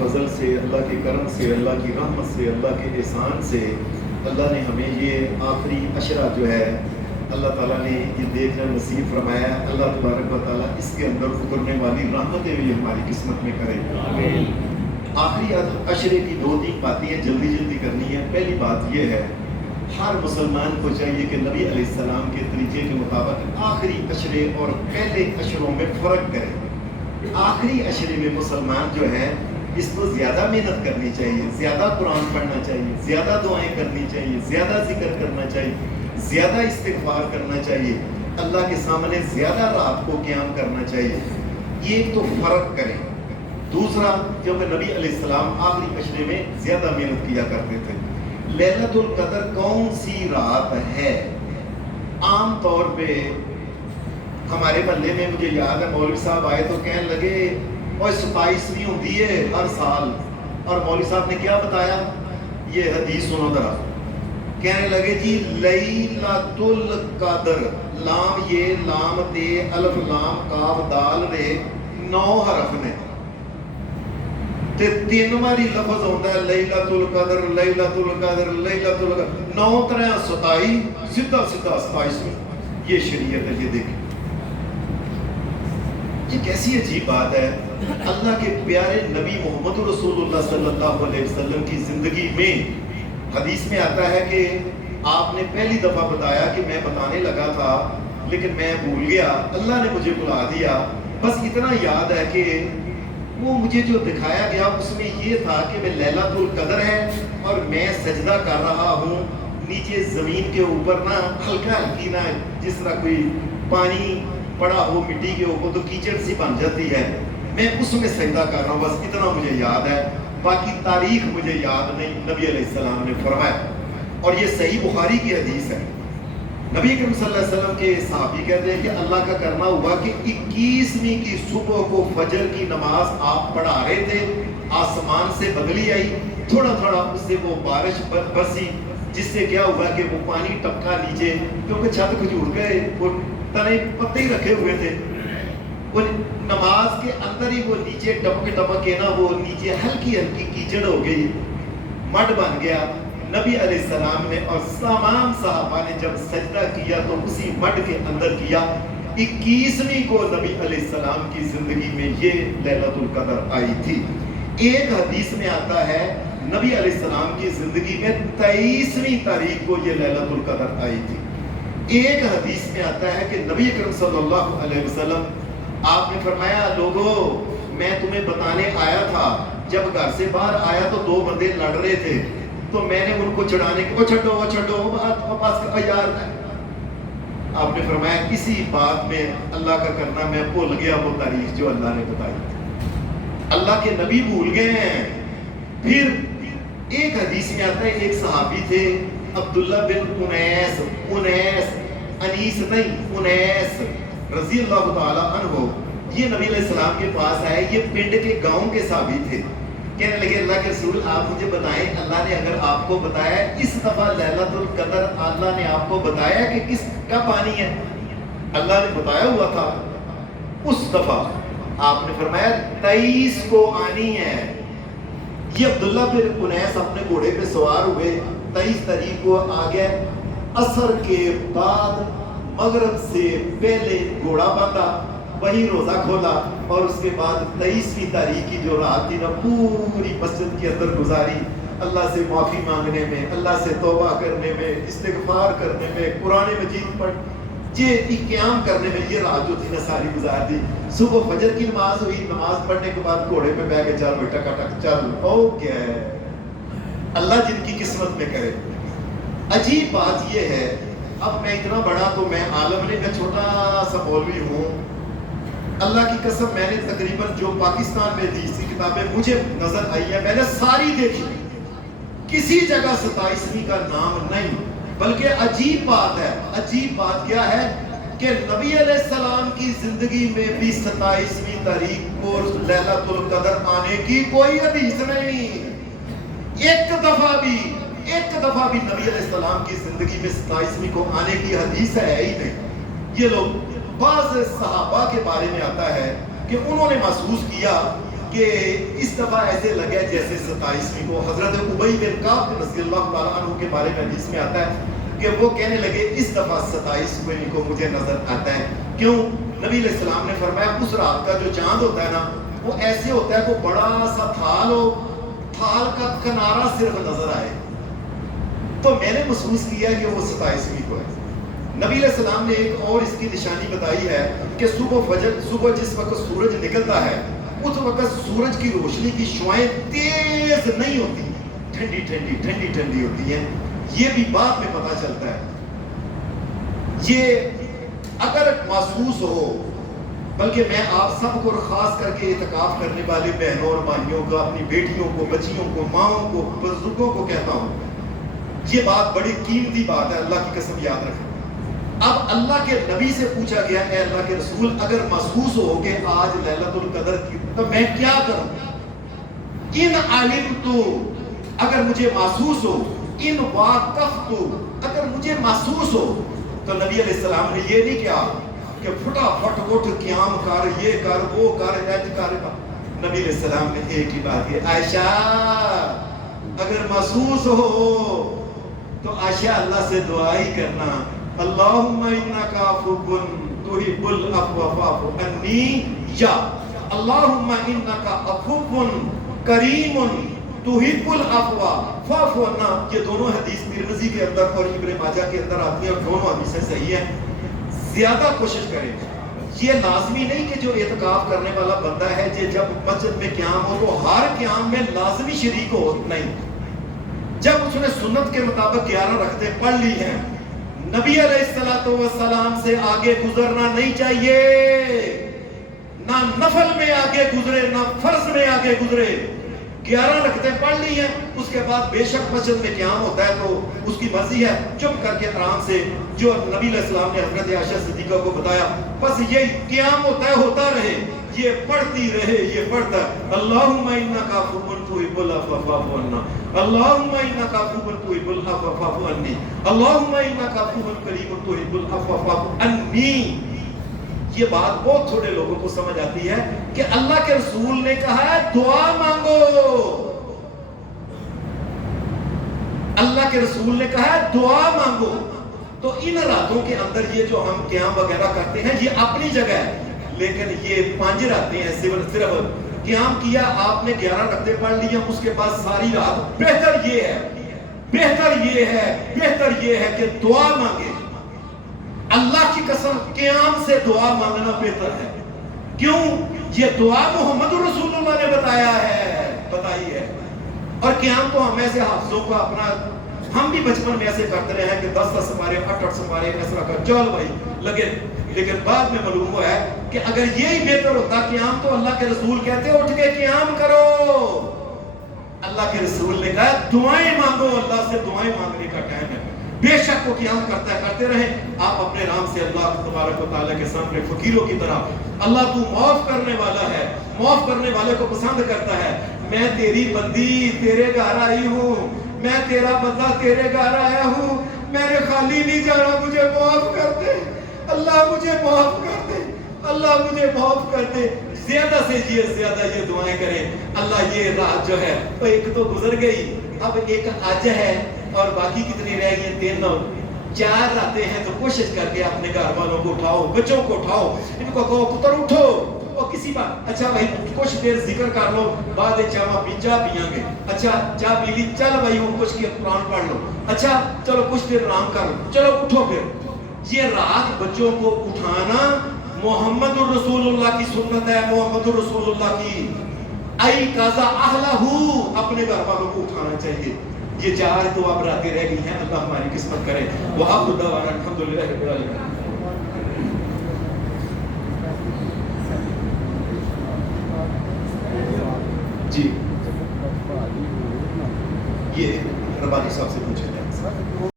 فضل سے، اللہ کے کرم سے، اللہ کی رحمت سے، اللہ کے احسان سے اللہ نے ہمیں یہ آخری عشرہ جو ہے اللہ تعالیٰ نے یہ دیکھنا نصیب فرمایا. اللہ تبارک و تعالیٰ اس کے اندر اترنے والی رحمتیں بھی ہماری قسمت میں کرے. آمین. آخری عشرے کی 2-3 باتیں جلدی جلدی کرنی ہے. پہلی بات یہ ہے، ہر مسلمان کو چاہیے کہ نبی علیہ السلام کے طریقے کے مطابق آخری عشرے اور پہلے عشروں میں فرق کرے. آخری عشرے میں مسلمان جو ہے اس کو زیادہ محنت کرنی چاہیے، زیادہ قرآن پڑھنا چاہیے، زیادہ دعائیں کرنی چاہیے، زیادہ ذکر کرنا چاہیے، زیادہ استغفار کرنا چاہیے، اللہ کے سامنے زیادہ رات کو قیام کرنا چاہیے. یہ ایک تو فرق کرے. دوسرا، جب نبی علیہ السلام آخری عشرے میں زیادہ محنت کیا کرتے تھے. لیلۃ القدر کون سی رات ہے؟ عام طور پہ ہمارے محلے میں مجھے یاد ہے مولوی صاحب آئے تو کہنے لگے اور 27ویں ہوتی ہے ہر سال. اور مولوی صاحب نے کیا بتایا؟ یہ حدیث سنو ذرا. کہنے لگے جی لیلۃ القدر، لام یہ لام تے الف لام کاف دال رے 9 حرف نے تے 3 باری لفظ ہوتا ہے لیلۃ القدر لیلۃ القدر لیلۃ القدر. 9 طرح 27 سیدھا 27 میں. یہ شریعت ہے. یہ دیکھیں یہ کیسی عجیب بات ہے. اللہ کے پیارے نبی محمد رسول اللہ صلی اللہ علیہ وسلم کی زندگی میں حدیث میں آتا ہے کہ آپ نے پہلی دفعہ بتایا کہ میں بتانے لگا تھا لیکن میں بھول گیا، اللہ نے مجھے بلا دیا. بس اتنا یاد ہے کہ وہ مجھے جو دکھایا گیا اس میں یہ تھا کہ میں لیلۃ القدر ہے اور میں سجدہ کر رہا ہوں. نیچے زمین کے اوپر نا ہلکا ہلکی نا جس طرح کوئی پانی پڑا ہو مٹی کے اوپر تو کیچڑ سی بن جاتی ہے، میں اس میں سجدہ کر رہا ہوں. بس اتنا مجھے یاد ہے، باقی تاریخ مجھے یاد نہیں. نبی علیہ السلام نے فرمایا اور یہ صحیح بخاری کی حدیث ہے. نبی اکرم صلی اللہ علیہ وسلم کے صحابی کہتے ہیں کہ اللہ کا کرنا ہوا کہ 21ویں کی صبح کو فجر کی نماز آپ پڑھا رہے تھے، آسمان سے بدلی آئی، تھوڑا تھوڑا اس سے وہ بارش برسی جس سے کیا ہوا کہ وہ پانی ٹپکا نیچے، کیونکہ چھت کھجور گئے وہ تنے پتے ہی رکھے ہوئے تھے. وہ نماز کے اندر ہی وہ نیچے ٹپک کے نا وہ نیچے ہلکی ہلکی کیچڑ ہو گئی، مڈ بن گیا. نبی علیہ السلام نے اور تمام صحابہ نے جب سجدہ کیا تو اسی مڈ کے اندر کیا. 21ویں کو نبی علیہ السلام کی زندگی میں یہ لیلۃ القدر آئی تھی. ایک حدیث میں آتا ہے نبی علیہ السلام کی زندگی میں 23ویں تاریخ کو یہ لیلۃ القدر آئی تھی. ایک حدیث میں آتا ہے کہ نبی اکرم صلی اللہ علیہ وسلم آپ نے فرمایا لوگو میں تمہیں بتانے آیا تھا. جب گھر سے باہر آیا تو 2 بندے لڑ رہے تھے تو میں نے ان کو چڑھانے کے چھڈو بس یار. آپ نے فرمایا اسی بات میں اللہ کا کرنا میں بھول گیا وہ تاریخ جو اللہ نے بتائی. اللہ کے نبی بھول گئے ہیں. پھر ایک حدیث میں آتا ہے ایک صحابی تھے عبداللہ بن انیس رضی اللہ تعالی عنہ. یہ نبی علیہ السلام کے پاس آئے. یہ پنڈ کے گاؤں کے صحابی تھے. کہنے لگے اللہ کے رسول آپ مجھے بتائیں اللہ نے اگر آپ کو بتایا اس دفعہ لیلۃ القدر اللہ نے آپ کو بتایا کہ کس کا پانی ہے؟ اللہ نے بتایا ہوا تھا. اس دفعہ آپ نے فرمایا 23 کو آنی ہے. یہ عبداللہ بن انیس اپنے گھوڑے پہ سوار ہوئے. 23 تاریخ کو آ گئے. عصر کے بعد مغرب سے پہلے گھوڑا باندھا، وہی روزہ کھولا اور اس کے بعد 23ویں تاریخ کی جو رات تھی نا پوری مسجد کے اندر گزاری. اللہ سے معافی مانگنے میں، اللہ سے توبہ کرنے میں، استغفار کرنے میں، قرآن مجید پڑھ یہ قیام کرنے میں یہ رات جو تھی نا ساری گزار دی. صبح فجر کی نماز ہوئی، نماز پڑھنے کے بعد گھوڑے پہ بیٹھ کے چل بیٹا ٹک چل ہو گیا. اللہ جن کی قسمت میں کرے. عجیب بات یہ ہے اب میں اتنا بڑا تو میں عالم نہیں، میں چھوٹا سا مولوی ہوں. اللہ کی قسم میں نے تقریباً جو پاکستان میں حدیث کی کتابیں مجھے نظر آئی ہیں میں نے ساری دیکھی. کسی جگہ 27ویں کا نام نہیں. بلکہ عجیب بات ہے، عجیب بات کیا ہے کہ نبی علیہ السلام کی زندگی میں بھی 27ویں تاریخ کو لیلۃ القدر آنے کی کوئی حدیث نہیں. ایک دفعہ بھی نبی علیہ السلام کی زندگی میں 27ویں کو آنے کی حدیث ہے ہی نہیں. یہ لوگ بعض صحابہ کے بارے میں آتا ہے کہ انہوں نے محسوس کیا کہ اس دفعہ ایسے لگے جیسے 27ویں کو حضرت ابی بن کعب رضی اللہ تعالیٰ عنہ کے بارے میں حدیث میں آتا ہے کہ وہ کہنے لگے اس دفعہ 27ویں کو مجھے نظر آتا ہے. کیوں؟ نبی علیہ السلام نے فرمایا اس رات کا جو چاند ہوتا ہے نا وہ ایسے ہوتا ہے کہ بڑا سا تھال ہو, تھال کا کنارہ صرف نظر آئے. تو میں نے محسوس کیا کہ وہ 27ویں کو ہے. نبی علیہ السلام نے ایک اور اس کی نشانی بتائی ہے کہ صبح جس وقت سورج نکلتا ہے اس وقت سورج کی روشنی کی شعائیں تیز نہیں ہوتی, ٹھنڈی ٹھنڈی ہوتی ہیں. یہ بھی بعد میں پتہ چلتا ہے. یہ اگر محسوس ہو, بلکہ میں آپ سب کو خاص کر کے اعتکاف کرنے والے بہنوں اور بھائیوں کو, اپنی بیٹیوں کو, بچیوں کو, ماؤں کو, بزرگوں کو کہتا ہوں, یہ بات بڑی قیمتی بات ہے, اللہ کی قسم یاد رکھیں. اب اللہ کے نبی سے پوچھا گیا اے اللہ کے رسول اگر محسوس ہو کہ آج لیلۃ القدر کی تو میں کیا کروں؟ ان علمت, اگر مجھے محسوس ہو, ان واقفت, اگر مجھے محسوس ہو. تو نبی علیہ السلام نے یہ نہیں کہا کہ فٹافٹ اٹھ قیام کر, یہ کر, وہ کر, اج کر. نبی علیہ السلام نے ایک ہی بات کی, عائشہ اگر محسوس ہو تو عائشہ اللہ سے دعا ہی کرنا, اللہم انک عفو تحب العفو فاعف عنی, یا اللہم انک عفو کریم تحب العفو فاعف عنا. یہ دونوں حدیث ترمذی کے اندر اور ابن ماجہ کے اندر آتی ہیں اور دونوں حدیثیں صحیح ہیں. زیادہ کوشش کریں. یہ لازمی نہیں کہ جو اعتکاف کرنے والا بندہ ہے جب مسجد میں قیام ہو تو ہر قیام میں لازمی شریک ہو, نہیں. جب اس نے سنت کے مطابق 11 رکعتیں پڑھ لی ہیں, نبی علیہ السلام سے آگے گزرنا نہیں چاہیے, نہ نفل میں آگے گزرے نہ فرض میں آگے گزرے. 11 رکعتیں پڑھ لی ہیں, اس کے بعد بے شک مسجد میں قیام ہوتا ہے تو اس کی مرضی ہے, چپ کر کے آرام سے جو نبی علیہ السلام نے حضرت عائشہ صدیقہ کو بتایا بس یہ قیام ہوتا ہے, ہوتا رہے, یہ پڑھتی رہے, یہ پڑھتا ہے. اللہم انک عفو تحب العفو فاعف عنا, اللہم انک عفو تحب العفو فاعف عنی, اللہم انک عفو کریم تحب العفو فاعف عنی. یہ بات بہت تھوڑے لوگوں کو سمجھ آتی ہے کہ اللہ کے رسول نے کہا ہے دعا مانگو, اللہ کے رسول نے کہا ہے دعا مانگو. تو ان راتوں کے اندر یہ جو ہم قیام وغیرہ کرتے ہیں یہ اپنی جگہ ہے, لیکن یہ 5 راتیں ہیں, صرف قیام کیا آپ نے 11 رکعتیں پڑھ لی ہیں, اس کے بعد ساری رات بہتر یہ ہے کہ دعا مانگے. اللہ کی قسم قیام سے دعا مانگنا بہتر ہے. کیوں؟ یہ دعا محمد رسول اللہ نے بتائی ہے. اور قیام تو ہم ایسے حافظوں کا اپنا, ہم بھی بچپن میں ایسے کرتے رہے ہیں کہ 10 سپارے 8 سپارے ایسا کر چل بھائی لگے, لیکن بعد میں معلوم ہوا ہے کہ اگر یہی بہتر ہوتا قیام تو اللہ کے رسول کہتے اٹھ کے قیام کرو. اللہ کے رسول نے کہا دعائیں مانگو, اللہ سے دعائیں مانگنے کا ٹائم ہے. بے شک وہ قیام کرتے رہیں. آپ اپنے نام سے اللہ تبارک و تعالیٰ کے سامنے فقیروں کی طرح, اللہ تو معاف کرنے والا ہے, معاف کرنے والے کو پسند کرتا ہے. میں تیری بندی تیرے گھر آئی ہوں, میں تیرا بندہ تیرے گھر آیا ہوں, میں نے خالی نہیں جانا, مجھے معاف کر دے اللہ, مجھے معاف کر دے اللہ, مجھے معاف کر دے. زیادہ سے زیادہ یہ دعائیں کریں. اللہ یہ رات جو ہے وہ ایک تو گزر گئی, اب ایک آج ہے اور باقی کتنی رہ گئی, 3-4 راتیں ہیں. تو کوشش کر کے اپنے گھر والوں کو اٹھاؤ, بچوں کو اٹھاؤ, ان کو کہو پتر اٹھو, اور کسی بات اچھا بھائی کچھ دیر ذکر کر لو, بعد چاہ پیاں گے, اچھا چاہ پی لی, چل بھائی ہوں کچھ قرآن پڑھ لو, اچھا چلو کچھ دیر آرام کر لو, چلو اٹھو. پھر یہ رات بچوں کو اٹھانا محمد الرسول اللہ کی سنت ہے, محمد الرسول اللہ کی ای قضا اہلہو, اپنے گھر والوں کو اٹھانا چاہیے. یہ 4 تو اب راتیں رہ گئی ہیں, اللہ ہماری قسمت کرے. وآخر دعوانا الحمدللہ رب العالمین. جی یہ ربانی صاحب سے پوچھیں.